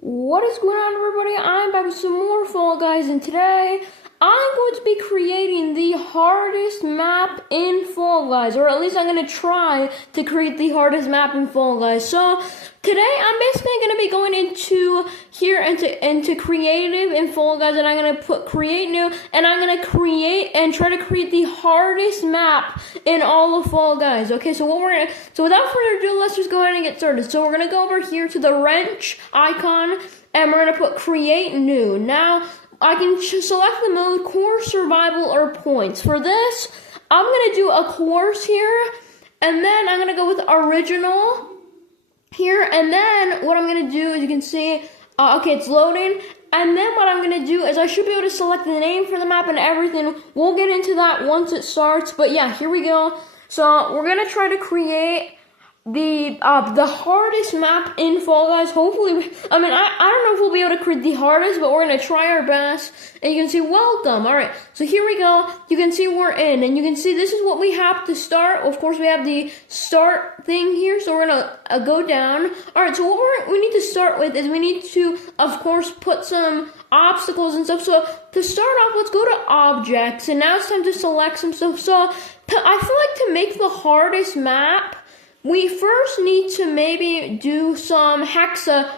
What is going on, everybody? I'm back with some more Fall Guys, and today I'm going to be creating the hardest map in Fall Guys, or at least I'm going to try to create the hardest map in Fall Guys. So today I'm basically going to be going into here into creative in Fall Guys, and I'm going to put create new, and I'm going to create and try to create the hardest map in all of Fall Guys. Okay, so without further ado, let's just go ahead and get started. So we're going to go over here to the wrench icon, and we're going to put create new. Now I can select the mode course, survival, or points. For this, I'm going to do a course here, and then I'm going to go with original here, and then what I'm going to do is you can see, okay, it's loading, and then what I'm going to do is I should be able to select the name for the map and everything. We'll get into that once it starts, but yeah, here we go. So we're going to try to create the hardest map in Fall Guys. Hopefully, I don't know if we'll be able to create the hardest, but we're gonna try our best. And you can see welcome. All right, so here we go. You can see we're in, and you can see this is what we have to start. Of course, we have the start thing here, so we're gonna go down. All right, so what we need to start with is we need to, of course, put some obstacles and stuff. So to start off, let's go to objects, and now it's time to select some stuff. So I feel like to make the hardest map, we first need to maybe do some hexa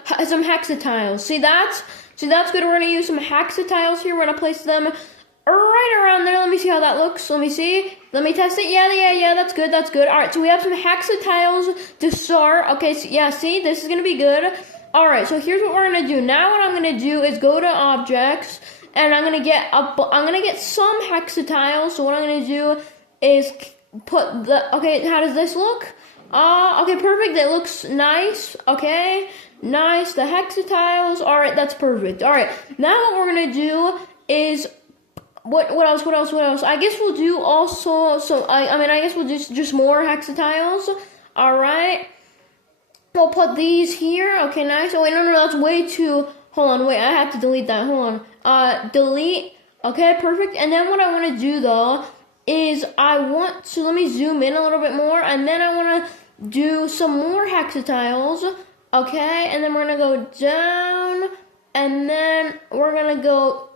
tiles. See that's good. We're gonna use some hexa tiles here. We're gonna place them right around there. Let me see how that looks. Let me see. Let me test it. Yeah. That's good. All right. So we have some hexa tiles to start. Okay. So yeah. See, this is gonna be good. All right. So here's what we're gonna do. Now what I'm gonna do is go to objects, and I'm gonna get some hexa tiles. So what I'm gonna do is put the. Okay. How does this look? Okay, perfect. It looks nice. Okay, nice. The hexa tiles. All right, that's perfect. All right, now what we're gonna do is what else? I guess we'll do also. So I guess we'll do just more hexa tiles. All right, we'll put these here. Okay, nice. Oh wait, no, that's way too. Hold on, wait. I have to delete that. Hold on. Delete. Okay, perfect. And then what I want to do though is let me zoom in a little bit more, and then I want to do some more hexa tiles. Okay, and then we're gonna go down, and then we're gonna go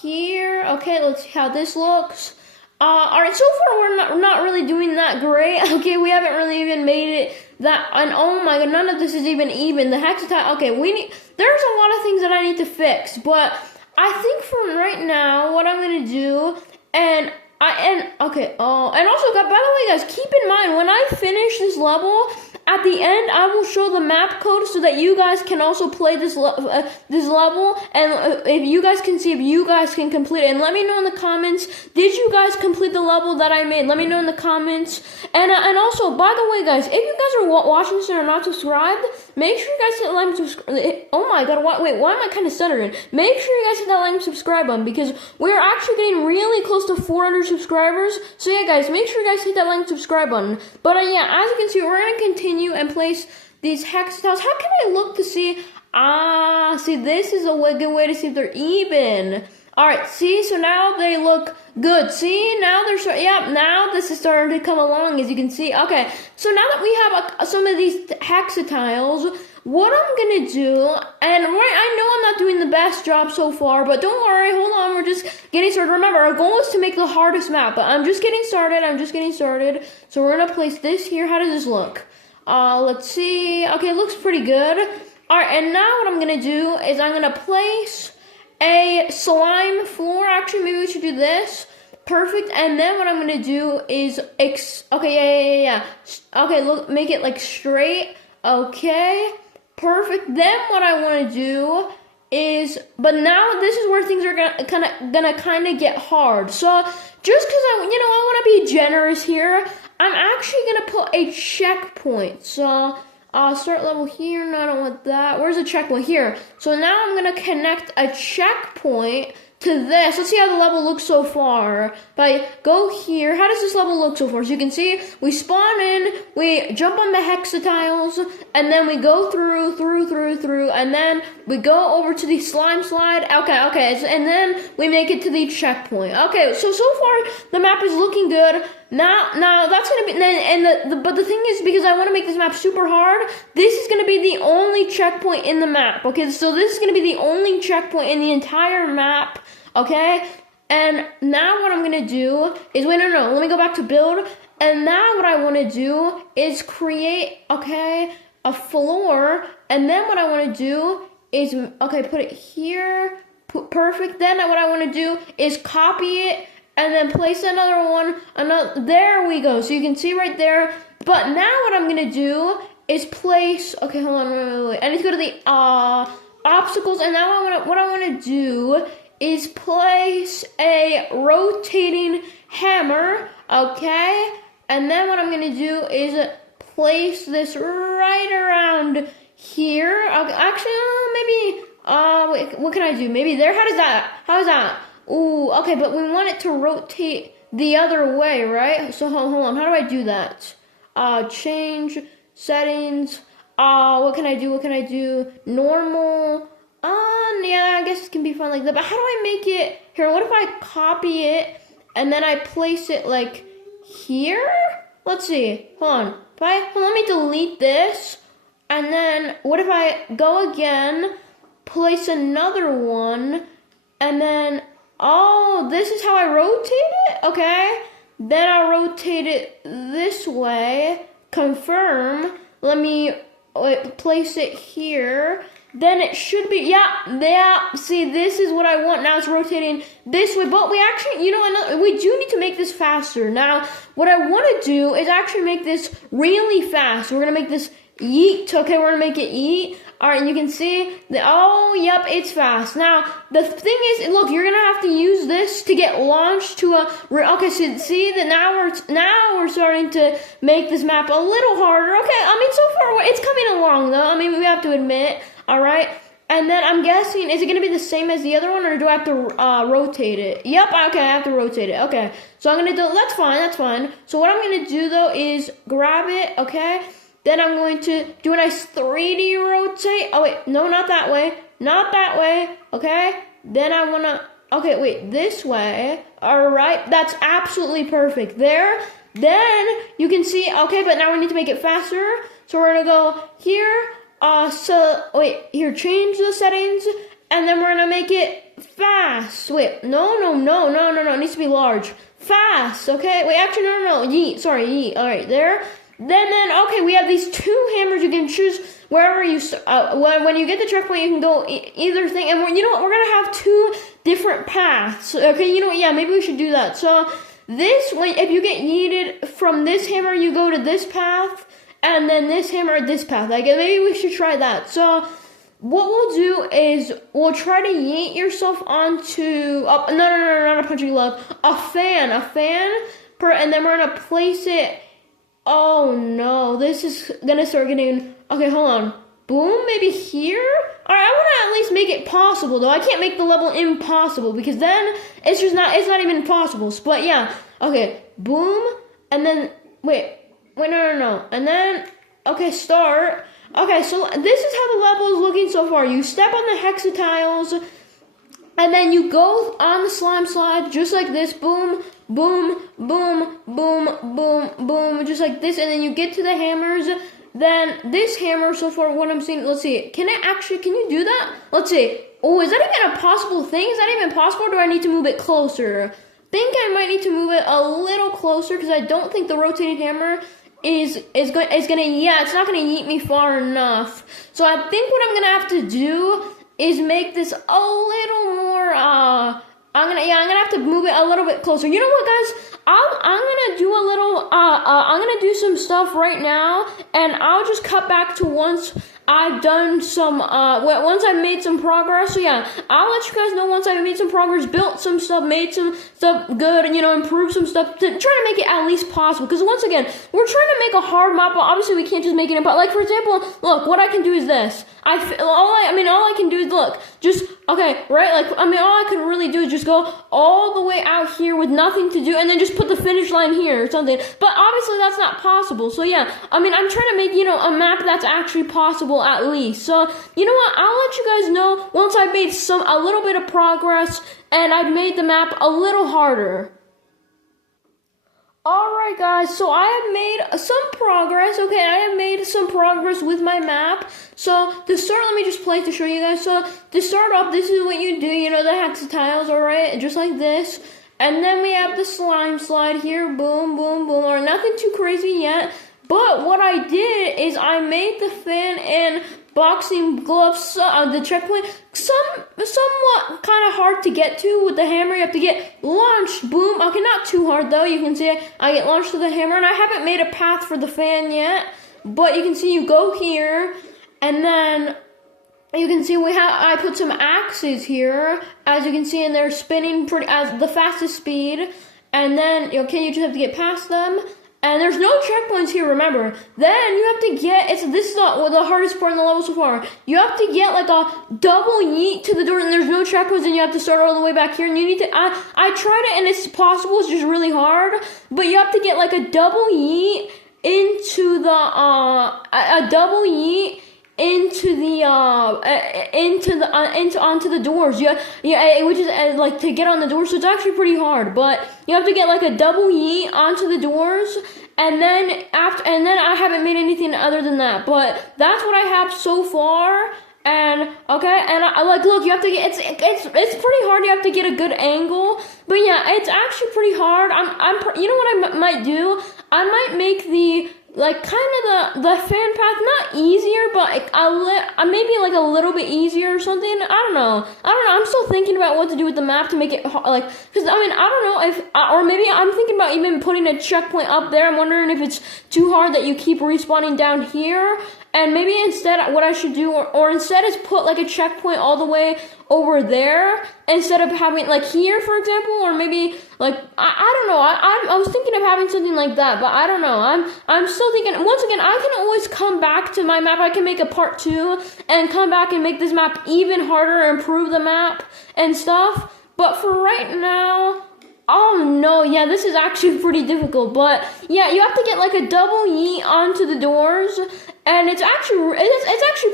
here. Okay, let's see how this looks. All right, so far we're not really doing that great. Okay, we haven't really even made it that, and oh my god, none of this is even. The hexa tile. Okay, there's a lot of things that I need to fix, but I think for right now, what I'm gonna do, and also, by the way, guys, keep in mind, when I finish this level, at the end, I will show the map code so that you guys can also play this level, and if you guys can see if you guys can complete it. And let me know in the comments, did you guys complete the level that I made? Let me know in the comments. And also, by the way, guys, if you guys are watching this and are not subscribed, make sure you guys hit like and subscribe. Oh my god, wait, why am I kind of stuttering? Make sure you guys hit that like and subscribe button, because we're actually getting really close to 400 subscribers. So yeah, guys, make sure you guys hit that like and subscribe button. But yeah, as you can see, we're going to continue and place these hexa tiles. How can I look to see? See, this is a good way to see if they're even. Alright, see, so now they look good. See, now now this is starting to come along, as you can see. Okay, so now that we have some of these hexa tiles, what I'm gonna do, and I know I'm not doing the best job so far, but don't worry, hold on, we're just getting started. Remember, our goal is to make the hardest map, but I'm just getting started. So we're gonna place this here. How does this look? Let's see. Okay, it looks pretty good. Alright, and now what I'm gonna do is I'm gonna place a slime floor. Actually, maybe we should do this. Perfect. And then what I'm gonna do is okay, yeah. Okay, look, make it like straight. Okay, perfect. Then what I want to do is, but now this is where things are gonna kind of get hard. So just because I want to be generous here, I'm actually gonna put a checkpoint. So start level here. No, I don't want that. Where's the checkpoint? Here. So now I'm gonna connect a checkpoint to this. Let's see how the level looks so far. If I go here, how does this level look so far? So you can see, we spawn in, we jump on the hexa tiles, and then we go through, and then we go over to the slime slide. Okay, and then we make it to the checkpoint. Okay, so far, the map is looking good. Now that's gonna be, and but the thing is, because I want to make this map super hard, this is gonna be the only checkpoint in the map. Okay, so this is gonna be the only checkpoint in the entire map. Okay, and now what I'm gonna do is no, let me go back to build. And now what I want to do is create, okay, a floor, and then what I want to do is, okay, put it here, perfect. Then what I want to do is copy it and then place another one, there we go. So you can see right there. But now what I'm going to do is place, okay, hold on, wait. I need to go to the obstacles, and now what I want to do is place a rotating hammer, okay? And then what I'm going to do is place this right around here. Okay, actually, maybe, wait, what can I do? Maybe there? How is that? Ooh, okay, but we want it to rotate the other way, right? So hold on, how do I do that? Change, settings, what can I do? Normal, yeah, I guess it can be fun like that, but how do I make it, here, what if I copy it, and then I place it, like, here? Let's see. Hold on. Let me delete this. And then what if I go again, place another one, and then, oh, this is how I rotate it? Okay. Then I'll rotate it this way. Confirm. Let me place it here. Then it should be, yeah, see, this is what I want. Now it's rotating this way, but we actually, we do need to make this faster. Now, what I want to do is actually make this really fast. We're going to make this yeet, okay, we're going to make it yeet. All right, and you can see that, oh, yep, it's fast. Now, the thing is, look, you're going to have to use this to get launched to a, okay, so see that now we're starting to make this map a little harder. Okay, so far, it's coming along, though. We have to admit. All right, and then I'm guessing, is it going to be the same as the other one, or do I have to rotate it? Yep, okay, I have to rotate it. Okay, so I'm going to do, that's fine. So what I'm going to do, though, is grab it, okay? Then I'm going to do a nice 3D rotate. Oh, wait, no, not that way, okay? Then I want to, okay, wait, this way. All right, that's absolutely perfect. There, then you can see, okay, but now we need to make it faster. So we're going to go here. So, wait, here, change the settings, and then we're gonna make it fast. Wait, no, it needs to be large. Fast, okay? Wait, actually, no, yeet, alright, there. Then, okay, we have these two hammers. You can choose wherever you, when you get the checkpoint, you can go either thing, and we're gonna have two different paths, okay? Yeah, maybe we should do that. So, if you get yeeted from this hammer, you go to this path, and then this hammer, this path. Like, maybe we should try that. So, what we'll do is, we'll try to yeet yourself onto, no, not a punching glove, a fan, and then we're gonna place it, oh no, this is gonna start getting, okay, hold on, boom, maybe here? Alright, I wanna at least make it possible, though. I can't make the level impossible, because then, it's not even possible. But yeah, okay, boom, and then, wait, no. And then, okay, start. Okay, so this is how the level is looking so far. You step on the hexatiles, and then you go on the slime slide, just like this. Boom, boom, boom, boom, boom, boom, just like this. And then you get to the hammers. Then this hammer, so far, what I'm seeing, let's see. Can you do that? Let's see. Oh, is that even a possible thing? Is that even possible, or do I need to move it closer? Think I might need to move it a little closer, because I don't think the rotating hammer it's not gonna yeet me far enough. So I think what I'm gonna have to do is make this a little more, I'm gonna have to move it a little bit closer. You know what, guys? I'm gonna do a little, I'm gonna do some stuff right now, and I'll just cut back to once I've done some, once I've made some progress. So yeah, I'll let you guys know once I've made some progress, built some stuff, made some stuff good, and improved some stuff to try to make it at least possible. Because once again, we're trying to make a hard map, but obviously we can't just make it impossible. Like, for example, look, what I can do is this. All I can do is look, just, okay, right? Like, all I can really do is just go all the way out here with nothing to do, and then just put the finish line here or something. But obviously that's not possible. So yeah, I'm trying to make, a map that's actually possible at least. So, you know what? I'll let you guys know once I've made a little bit of progress and I've made the map a little harder. Alright guys, so I have made some progress, okay, I have made some progress with my map. So to start, let me just play to show you guys. So to start off, this is what you do, you know, the hex tiles, alright, just like this. And then we have the slime slide here, boom, boom, boom, or nothing too crazy yet. But what I did is I made the fan and boxing gloves, the checkpoint, somewhat kind of hard to get to with the hammer. You have to get launched, boom. Okay, not too hard though. You can see I get launched with the hammer, and I haven't made a path for the fan yet. But you can see you go here, and then you can see I put some axes here, as you can see, and they're spinning pretty at the fastest speed. And then, okay, you just have to get past them. And there's no checkpoints here, remember. Then you have to get, this is the hardest part in the level so far. You have to get like a double yeet to the door, and there's no checkpoints, and you have to start all the way back here. And you need to, I tried it, and it's possible, it's just really hard. But you have to get like a double yeet into the, onto the doors. Yeah, which is like to get on the doors. So it's actually pretty hard, but you have to get like a double yeet onto the doors, and then I haven't made anything other than that. But that's what I have so far. And okay, and I like, look, you have to get, it's pretty hard. You have to get a good angle, but yeah, it's actually pretty hard. You know what I might do? I might make the, like, kind of the fan path not easier, but maybe like a little bit easier or something. I don't know. I'm still thinking about what to do with the map to make it like, because I mean, I don't know if, or maybe I'm thinking about even putting a checkpoint up there. I'm wondering if it's too hard that you keep respawning down here. And maybe instead, what I should do, or instead, is put like a checkpoint all the way over there instead of having like here, for example, or maybe like I don't know. I was thinking of having something like that, but I don't know. I'm still thinking. Once again, I can always come back to my map. I can make a part 2 and come back and make this map even harder, improve the map and stuff. But for right now. Oh no, yeah, this is actually pretty difficult, but yeah, you have to get like a double yeet onto the doors, and it's actually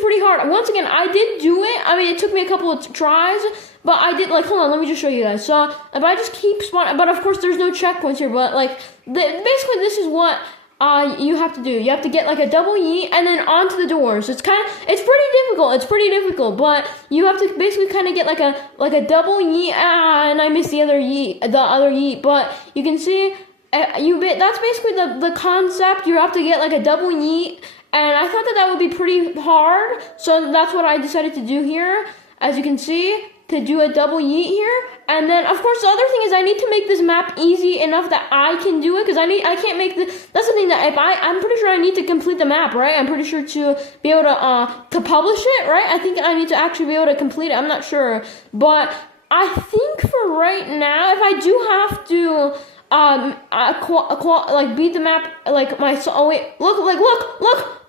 pretty hard. Once again, I did do it. I mean, it took me a couple of tries, but I did, like, hold on, let me just show you guys. So, if I just keep spawning, but of course there's no checkpoints here, but like, basically this is what you have to do. You have to get like a double yeet and then onto the doors. It's pretty difficult, but you have to basically kind of get like a double yeet. And I missed the other yeet, but you can see that's basically the concept. You have to get like a double yeet, and I thought that would be pretty hard, so that's what I decided to do here. As you can see, to do a double yeet here. And then, of course, the other thing is I need to make this map easy enough that I can do it, because I can't make that's the thing, that I'm pretty sure I need to complete the map, right? I'm pretty sure to be able to publish it, right? I think I need to actually be able to complete it. I'm not sure. But I think for right now, if I do have to like beat the map, like look,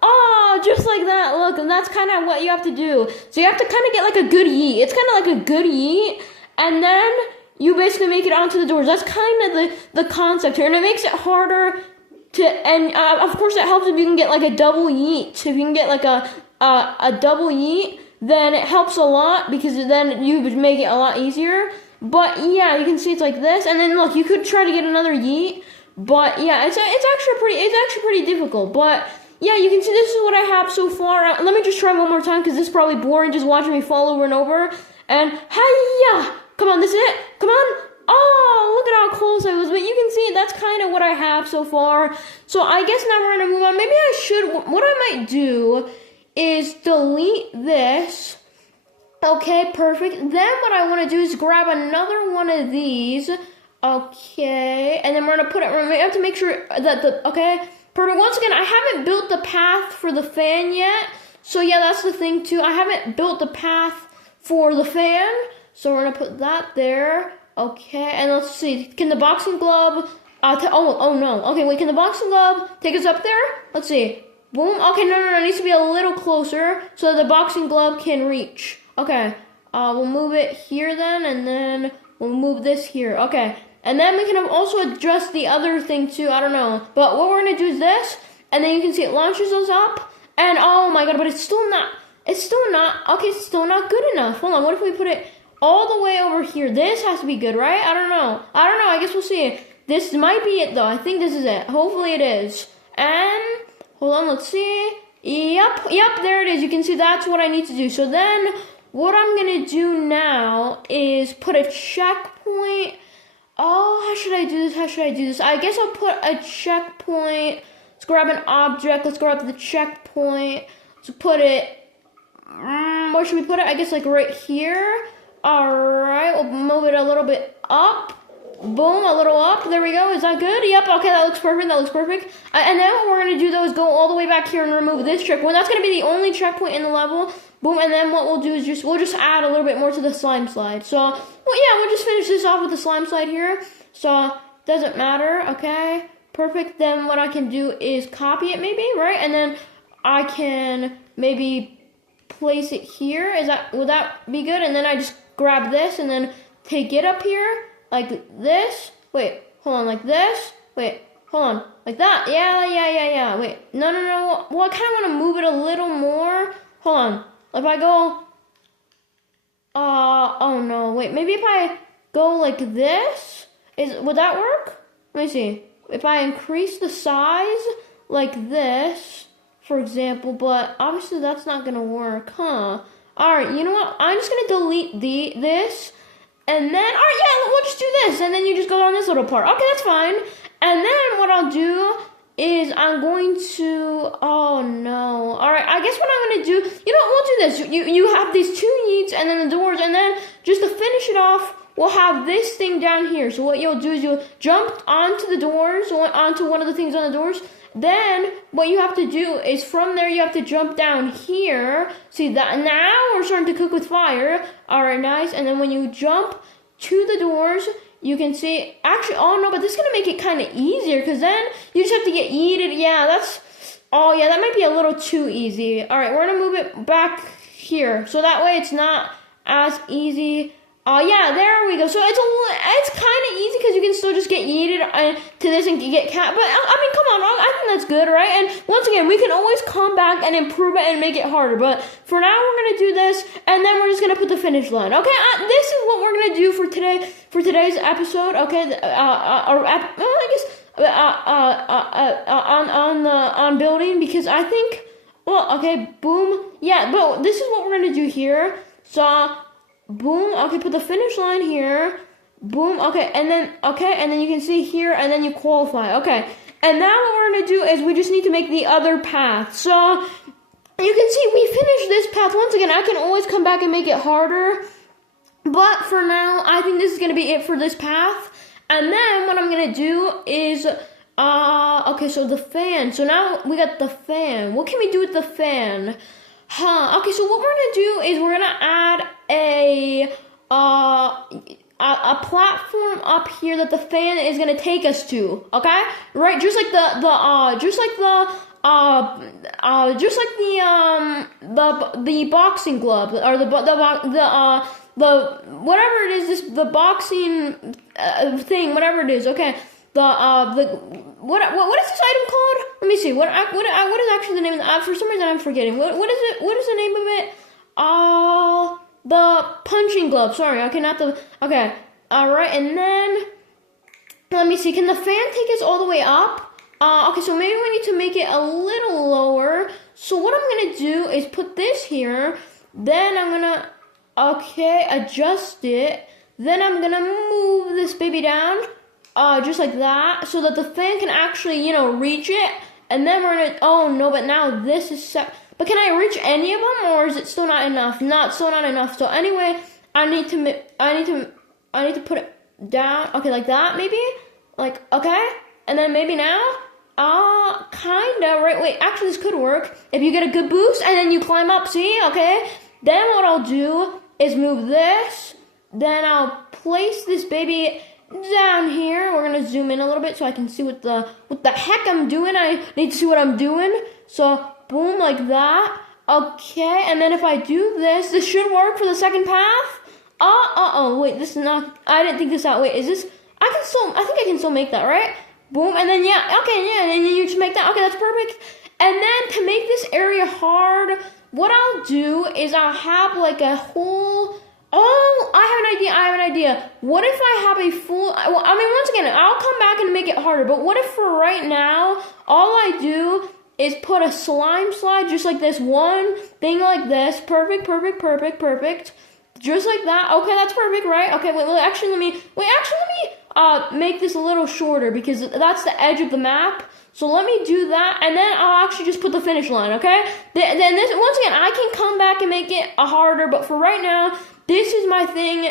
oh, just like that, look, and that's kind of what you have to do. So you have to kind of get like a good yeet. It's kind of like a good yeet, and then you basically make it onto the doors. That's kind of the concept here, and it makes it harder to, and of course it helps if you can get like a double yeet. If you can get like a double yeet, then it helps a lot, because then you would make it a lot easier. But yeah, you can see it's like this, and then look, you could try to get another yeet, but yeah, it's actually pretty difficult. But yeah, you can see this is what I have so far. Let me just try one more time, because this is probably boring just watching me fall over and over. And hiya! Come on, this is it. Come on. Oh, look at how close I was. But you can see that's kind of what I have so far. So I guess now we're gonna move on. Maybe I should. What I might do is delete this. Okay, perfect. Then what I want to do is grab another one of these. Okay, and then we're gonna put it. We have to make sure that okay. Perfect. Once again, I haven't built the path for the fan yet. So yeah, that's the thing too. I haven't built the path for the fan. So we're gonna put that there. Okay, and let's see. Can the boxing glove, oh no. Okay, wait, can the boxing glove take us up there? Let's see. Boom. Okay, no. It needs to be a little closer so the boxing glove can reach. Okay, we'll move it here then, and then we'll move this here. Okay. And then we can also adjust the other thing too, I don't know. But what we're gonna do is this, and then you can see it launches us up, and oh my god, but it's still not good enough. Hold on, what if we put it all the way over here? This has to be good, right? I don't know, I guess we'll see. This might be it though. I think this is it. Hopefully it is. And hold on, let's see. Yep, there it is. You can see that's what I need to do. So then what I'm gonna do now is put a checkpoint. Oh, how should I do this? I guess I'll put a checkpoint. Let's grab an object. Let's grab the checkpoint. Let's put it, where should we put it? I guess like right here. Alright, we'll move it a little bit up. Boom, a little up. There we go. Is that good? Yep, okay, that looks perfect. And then what we're going to do, though, is go all the way back here and remove this checkpoint. That's going to be the only checkpoint in the level. Boom, and then what we'll do is we'll just add a little bit more to the slime slide. So, well, yeah, we'll just finish this off with the slime slide here. So, doesn't matter, okay? Perfect. Then what I can do is copy it maybe, right? And then I can maybe place it here. Would that be good? And then I just grab this and then take it up here. Like this. Wait, hold on, like this. Wait, hold on, like that. Yeah. Wait, no. Well, I kind of want to move it a little more. Hold on. If I go, oh no, wait. Maybe if I go like this, would that work? Let me see. If I increase the size like this, for example, but obviously that's not gonna work, huh? All right, you know what? I'm just gonna delete this. And then, all right, yeah, we'll just do this. And then you just go on this little part. Okay, that's fine. And then what I'll do is I'm going to, oh no. All right, I guess what I'm going to do, you know what, we'll do this. You have these two needs and then the doors. And then just to finish it off, we'll have this thing down here. So what you'll do is you'll jump onto the doors, onto one of the things on the doors. Then what you have to do is from there you have to jump down here. See that now we're starting to cook with fire. All right, nice. And then when you jump to the doors, you can see actually. Oh no, but this is gonna make it kind of easier because then you just have to get yeeted. Yeah, that might be a little too easy. All right, we're gonna move it back here so that way it's not as easy. Oh yeah, there we go. So it's kind of easy because you can still just get yeeted to this and get cat. But I mean, come on, I think that's good, right? And once again, we can always come back and improve it and make it harder. But for now, we're gonna do this, and then we're just gonna put the finish line. Okay, this is what we're gonna do for today for today's episode. Okay, on building because I think. Well, okay, boom. Yeah, but this is what we're gonna do here. So. Boom, okay, put the finish line here. Boom, okay, and then you can see here, and then you qualify. Okay, and now what we're gonna do is we just need to make the other path. So, you can see we finished this path. Once again, I can always come back and make it harder. But for now, I think this is gonna be it for this path. And then what I'm gonna do is, okay, so the fan. So now we got the fan. What can we do with the fan? Okay, so what we're gonna do is we're gonna add a platform up here that the fan is gonna take us to. Okay, right? Just like the boxing glove or the whatever it is, the boxing thing, whatever it is. Okay. What is this item called? Let me see. What is actually the name of the for some reason I'm forgetting. What is it? What is the name of it? The punching glove. Sorry. Okay, not the. Okay. All right, and then let me see. Can the fan take us all the way up? Okay, so maybe we need to make it a little lower. So what I'm gonna do is put this here. Then I'm gonna adjust it. Then I'm gonna move this baby down. Just like that, so that the fan can actually, reach it. And then we're gonna, oh no, but now this is set. But can I reach any of them, or is it still not enough? Still not enough. So anyway, I need to put it down. Okay, like that, maybe? Like, okay? And then maybe now? Kinda, right? Wait, actually this could work. If you get a good boost, and then you climb up, see? Okay? Then what I'll do is move this. Then I'll place this baby down here. We're gonna zoom in a little bit so I can see what the heck I'm doing. I need to see what I'm doing. So boom, like that. Okay, and then if I do this should work for the second path. Wait, this is not. I didn't think this out. Wait, is this? I think I can still make that, right? Boom, and then and then you just make that. Okay, that's perfect. And then to make this area hard, what I'll do is I'll have like a whole. Oh, I have an idea. What if I have a full, well, I mean, once again, I'll come back and make it harder, but what if for right now, all I do is put a slime slide, just like this one thing like this. Perfect. Just like that. Okay, that's perfect, right? Okay, wait, actually let me make this a little shorter because that's the edge of the map. So let me do that, and then I'll actually just put the finish line, okay? Then this, once again, I can come back and make it harder, but for right now, this is my thing.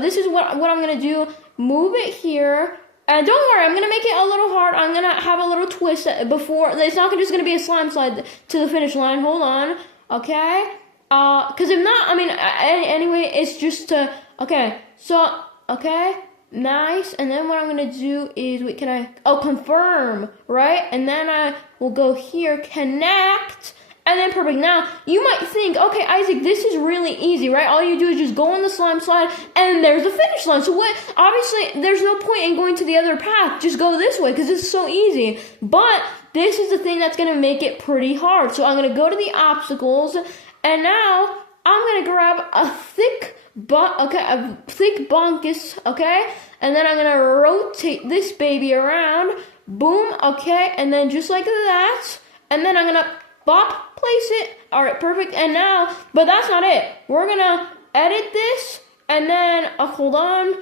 This is what I'm gonna do. Move it here, and don't worry, I'm gonna make it a little hard. I'm gonna have a little twist before. It's not just gonna be a slime slide to the finish line. Hold on, okay? Because if not, I mean, anyway, it's just okay. So, okay. Nice, and then what I'm gonna do is, wait, confirm, right? And then I will go here, connect, and then perfect. Now, you might think, okay, Isaac, this is really easy, right? All you do is just go on the slime slide, and there's the finish line. So what, obviously, there's no point in going to the other path. Just go this way, because it's so easy. But this is the thing that's gonna make it pretty hard. So I'm gonna go to the obstacles, and now I'm gonna grab a thick bonkus, okay? And then I'm gonna rotate this baby around, boom, okay? And then just like that, and then I'm gonna place it. All right, perfect. And now, but that's not it. We're gonna edit this, and then, hold on.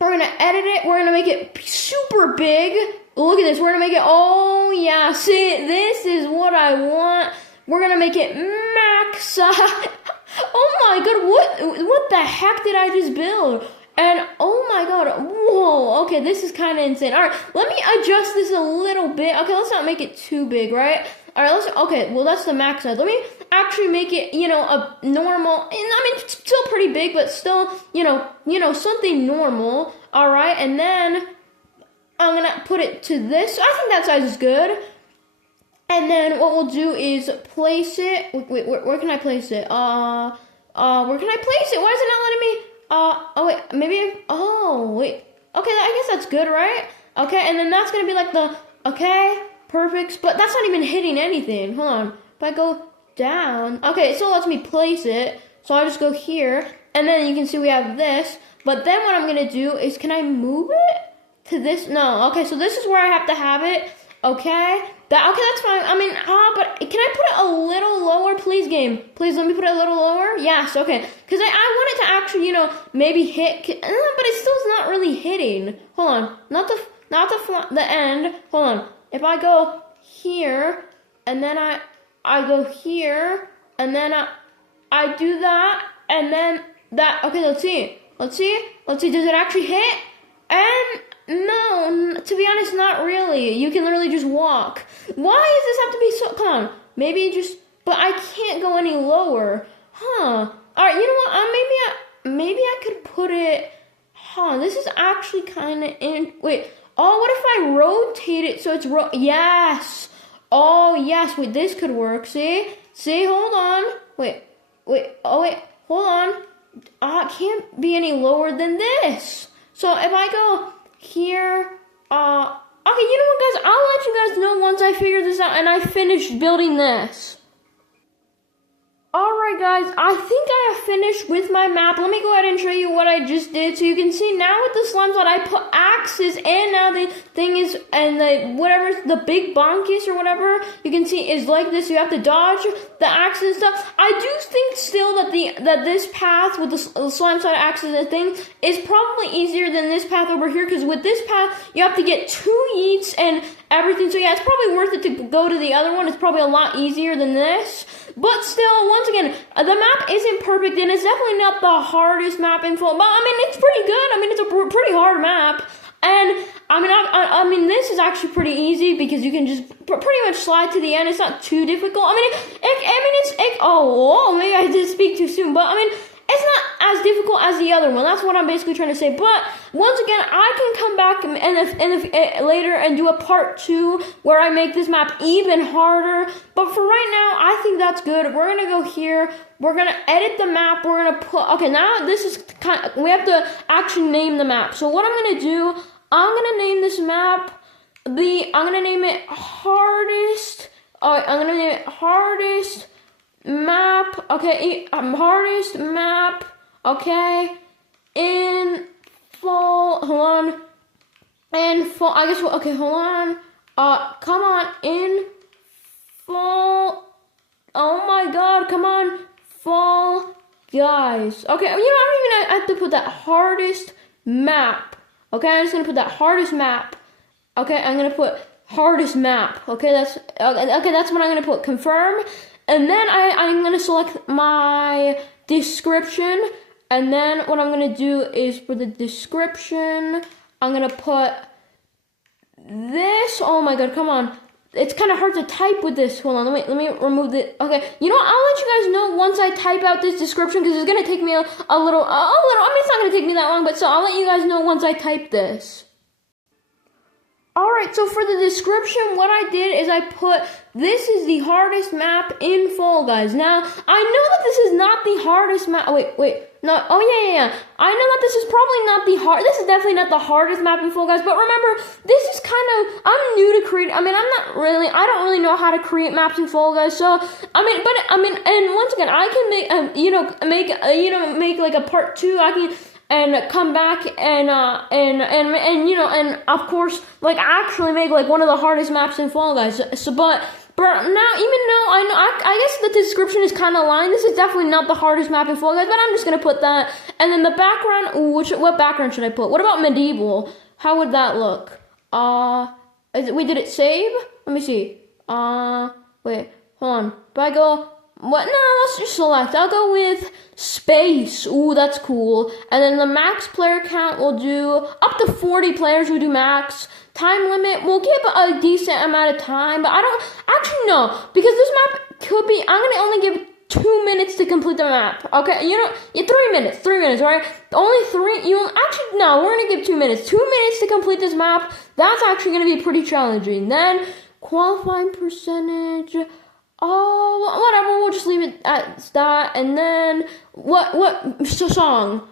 We're gonna edit it. We're gonna make it super big. Look at this. We're gonna make it, oh yeah, see, this is what I want. We're gonna make it max. Oh my god, what the heck did I just build? And oh my god, whoa, okay, this is kind of insane. All right, let me adjust this a little bit. Okay, let's not make it too big, right? All right, okay, well, that's the max size. Let me actually make it, a normal, and I mean, it's still pretty big, but still, something normal. All right, and then I'm gonna put it to this. I think that size is good. And then what we'll do is place it. Wait, where can I place it? Where can I place it? Why is it not letting me? Wait. Okay, I guess that's good, right? Okay, and then that's gonna be like okay, perfect. But that's not even hitting anything. Hold on. If I go down, okay, it still lets me place it. So I'll just go here, and then you can see we have this. But then what I'm gonna do is, can I move it to this? No. Okay, so this is where I have to have it. Okay, that's fine. I mean, but can I put it a little lower, please, game? Please let me put it a little lower. Yes, okay. Because I want it to actually, maybe hit, but it still is not really hitting. Hold on, not the end. Hold on. If I go here, and then I go here, and then I do that, and then that. Okay, let's see. Does it actually hit? And no, to be honest, not really. You can literally just walk. Why does this have to be so? Come on, maybe but I can't go any lower, huh? All right, you know what? Maybe I could put it. This is actually kind of in. Wait. Oh, what if I rotate it so it's yes. Oh yes. Wait, this could work. See. Hold on. Wait. Oh wait. Hold on. It can't be any lower than this. So if I go here, okay, you know what, guys? I'll let you guys know once I figure this out and I finish building this. Alright guys, I think I have finished with my map. Let me go ahead and show you what I just did. So you can see now with the slime slide, I put axes, and now the thing is, and the big bonkus or whatever, you can see is like this. You have to dodge the axes and stuff. I do think still that this path with the slime slide axes and thing is probably easier than this path over here, because with this path, you have to get 2 yeets and everything. So yeah, it's probably worth it to go to the other one. It's probably a lot easier than this. But still, once again, the map isn't perfect, and it's definitely not the hardest map in full. But I mean, it's pretty good. I mean, it's a pretty hard map. And I mean, this is actually pretty easy because you can just pretty much slide to the end. It's not too difficult. I mean, maybe I did speak too soon. But I mean, it's not as difficult as the other one. That's what I'm basically trying to say. But once again, I can come back and later and do a part 2 where I make this map even harder. But for right now, I think that's good. We're gonna go here. We're gonna edit the map. We're gonna put. Okay, now this is we have to actually name the map. So what I'm gonna do, I'm gonna name this map I'm gonna name it hardest. I'm gonna name it hardest map. Okay, hardest map. Okay, in fall, hold on, in fall, I guess, okay, hold on, come on, in fall, oh my god, come on, Fall Guys. Okay, I don't even have to put that hardest map. Okay, I'm just gonna put that hardest map. Okay, I'm gonna put hardest map. Okay, that's what I'm gonna put. Confirm, and then I'm gonna select my description, and then what I'm gonna do is for the description, I'm gonna put this. Oh my god, come on. It's kind of hard to type with this. Hold on, let me remove it. Okay, you know what? I'll let you guys know once I type out this description because it's gonna take me a little. I mean, it's not gonna take me that long, but so I'll let you guys know once I type this. Alright, so for the description, what I did is I put, this is the hardest map in Fall Guys. Now, I know that this is not the hardest map, no, yeah. I know that this is probably not this is definitely not the hardest map in Fall Guys, but remember, this is kind of, I'm new to create, I don't really know how to create maps in Fall Guys, so, and once again, I can make like a part 2, and come back and of course like actually make like one of the hardest maps in Fall Guys. So but now even though I guess the description is kind of lying. This is definitely not the hardest map in Fall Guys, but I'm just gonna put that. And then the background. What background should I put? What about medieval? How would that look? Did it save? Let me see. Wait, hold on. Do I go? What? No, let's just select. I'll go with space. Ooh, that's cool. And then the max player count will do up to 40 players. We'll do max. Time limit, we'll give a decent amount of time, but I don't actually know because this map could be. I'm gonna only give 2 minutes to complete the map. Okay, 3 minutes. 3 minutes, right? Only 3. No. We're gonna give 2 minutes. 2 minutes to complete this map. That's actually gonna be pretty challenging. Then qualifying percentage. Oh, whatever, we'll just leave it at that, and then, song?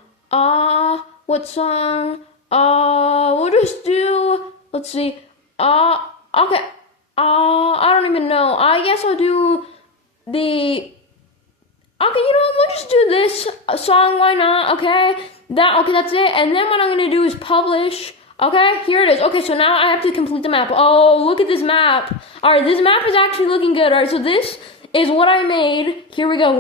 What song? We'll just do, let's see, okay, I don't even know, I guess I'll do we'll just do this song, why not, okay, that's it, and then what I'm gonna do is publish. Okay, here it is. Okay, so now I have to complete the map. Oh, look at this map. Alright, this map is actually looking good. Alright, so this is what I made. Here we go.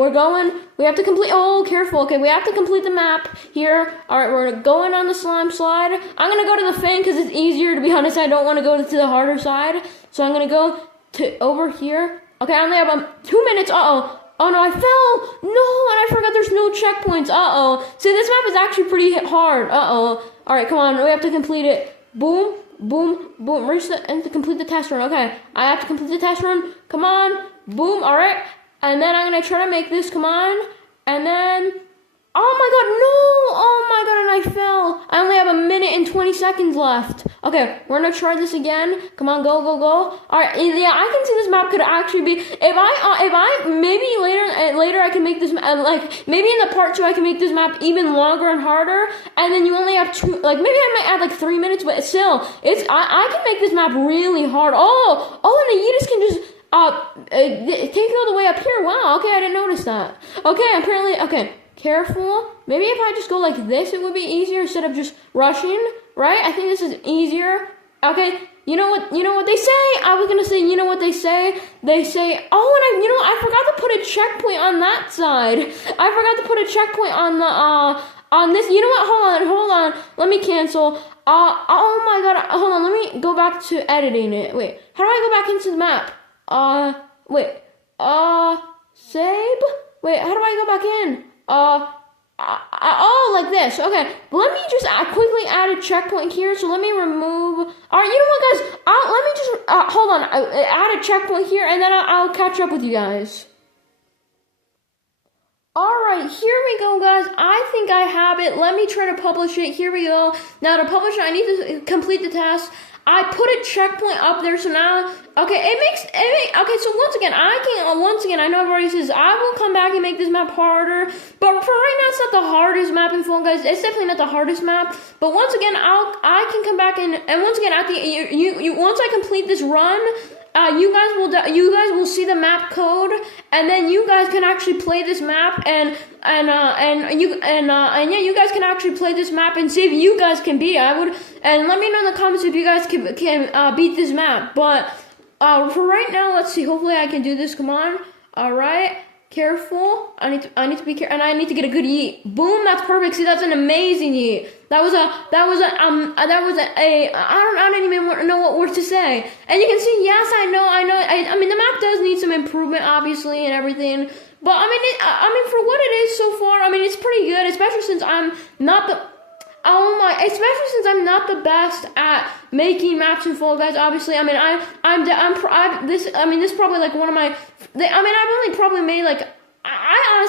We have to complete, oh, careful. Okay, we have to complete the map here. Alright, we're going on the slime slide. I'm going to go to the fan because it's easier, to be honest. I don't want to go to the harder side. So I'm going to go to over here. Okay, I only have 2 minutes. Uh-oh. Oh no, I fell! No, and I forgot there's no checkpoints. Uh-oh. See, this map is actually pretty hard. Uh-oh. Alright, come on, we have to complete it. Boom, boom, boom. Reset and to complete the test run. Okay, I have to complete the test run. Come on, boom, alright. And then I'm gonna try to make this, come on. And then, oh my god, no! Oh my god, and I fell. I only have 1 minute and 20 seconds left. Okay, we're gonna try this again. Come on, go, go, go. Alright, yeah, I can see this map could actually be, if I maybe later I can make this, maybe in the part 2 I can make this map even longer and harder, and then you only have 2, maybe I might add 3 minutes, but still, I can make this map really hard. Oh, and the Yeetus can just, take it all the way up here. Wow, okay, I didn't notice that. Okay, apparently, okay. Careful. Maybe if I just go like this, it would be easier instead of just rushing, right? I think this is easier. Okay, you know what they say? I was gonna say, you know what they say? They say, oh, and I forgot to put a checkpoint on that side. I forgot to put a checkpoint on the, on this. You know what? Hold on. Let me cancel. Oh my god. Hold on. Let me go back to editing it. Wait. How do I go back into the map? Save? Wait, how do I go back in? Like this. Okay, let me just quickly add a checkpoint here. So let me remove. Alright, you know what, guys? Let me just hold on. Add a checkpoint here, and then I'll catch up with you guys. Alright, here we go, guys. I think I have it. Let me try to publish it. Here we go. Now to publish it, I need to complete the task. I put a checkpoint up there, so now, okay, okay, so once again, I know I've already said this, I will come back and make this map harder, but for right now, it's not the hardest map in Fall Guys. It's definitely not the hardest map, but once again, I can come back and once again, once I complete this run, you guys will see the map code, and then you guys can actually play this map, and yeah, you guys can actually play this map and see if you guys can beat it. And let me know in the comments if you guys can beat this map. But for right now, let's see. Hopefully, I can do this. Come on. All right. Careful. I need to be careful, and I need to get a good yeet. Boom. That's perfect. See, that's an amazing yeet. I don't even know what word to say. And you can see, yes, I know. I mean, the map does need some improvement, obviously, and everything. But I mean, for what it is so far, I mean, it's pretty good, especially since I'm not the. Especially since I'm not the best at making maps in Fall Guys. Obviously, I mean, this is probably like one of my. I've only probably made like. I'm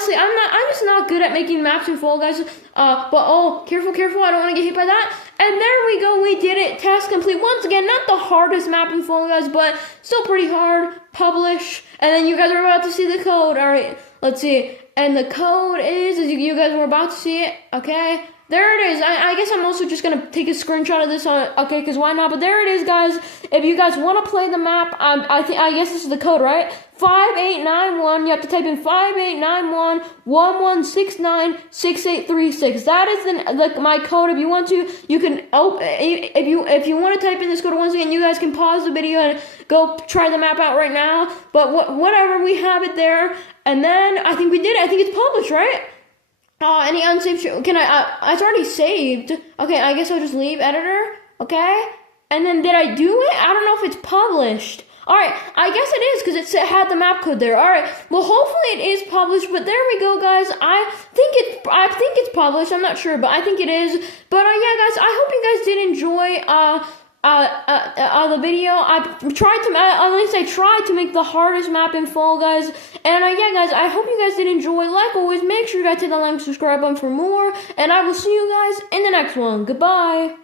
just not good at making maps in Fall Guys. But oh, careful, I don't want to get hit by that. And there we go, we did it. Task complete. Once again, not the hardest map in Fall Guys, but still pretty hard. Publish. And then you guys are about to see the code. Alright, let's see. And the code is you guys were about to see it. Okay. There it is. I guess I'm also just going to take a screenshot of this okay, because why not? But there it is, guys. If you guys want to play the map, I guess this is the code, right? 5891. You have to type in 5891-1169-6836. That is my code. If you want to, you can if you want to type in this code once again, you guys can pause the video and go try the map out right now. But whatever, we have it there. And then I think we did it. I think it's published, right? Any unsaved can it's already saved. Okay, I guess I'll just leave editor. Okay. And then did I do it? I don't know if it's published. Alright, I guess it is because it had the map code there. Alright, well hopefully it is published, but there we go, guys. I think it's published. I'm not sure, but I think it is. But yeah, guys, I hope you guys did enjoy the video. At least I tried to make the hardest map in Fall Guys. And yeah, guys, I hope you guys did enjoy. Like always, make sure you guys hit the like and subscribe button for more. And I will see you guys in the next one. Goodbye.